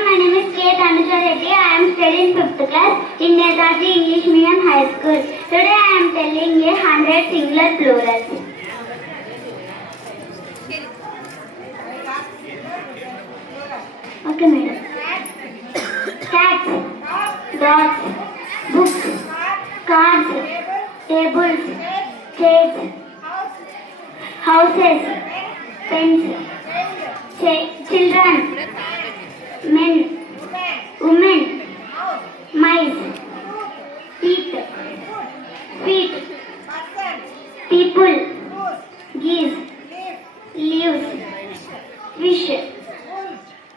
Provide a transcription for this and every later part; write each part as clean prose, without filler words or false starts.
everyone, my name is K. Tanuja Reddy. I am studying 5th class in Netaji English Medium High School. Today I am telling a 100 singular plurals. Okay, madam. Cats, dogs, books, cards, tables, chairs, houses, pens, children, men, women, mice, teeth, feet, people, geese, leaves, fish,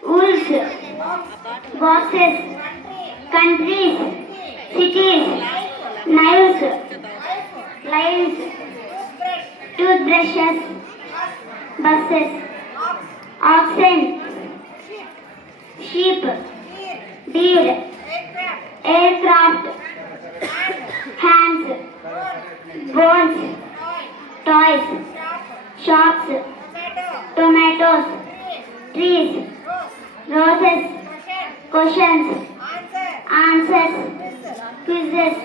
wolves, boxes, countries, cities, knives, lives, toothbrushes, buses, oxen, sheep, deer, aircraft, hands, bones, toys, shops, tomatoes, trees, roses, questions, answers, quizzes,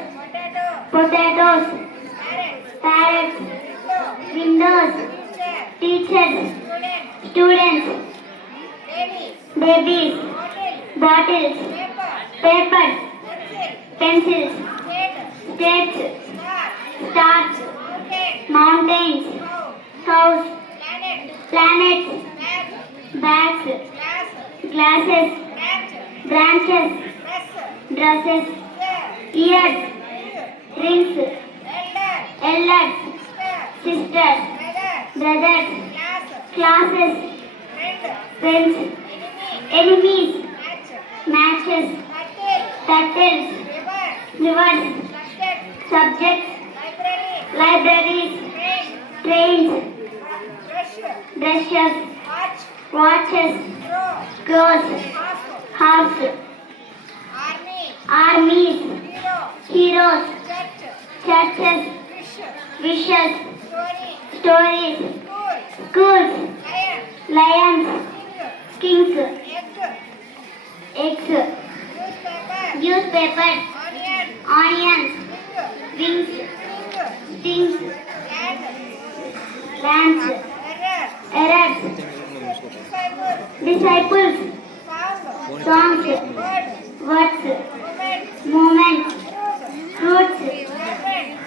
potatoes, parrots, windows, teachers, students, babies, bottles, papers, pencils, states, stars, mountains, cows, planets, bags, glasses, branches, dresses, ears, rings, elders, sisters, brothers, classes, friends, enemies, matches, turtles, rivers, subjects, libraries, trains, brushes, watches, crows, horse, armies, heroes, churches, wishes, stories, schools, lions, kings, eggs, newspapers, onions, wings, stings, lamps, errors, disciples, songs, words, movements, fruits,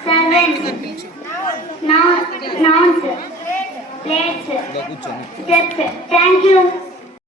servants, nouns, plates, steps. Thank you.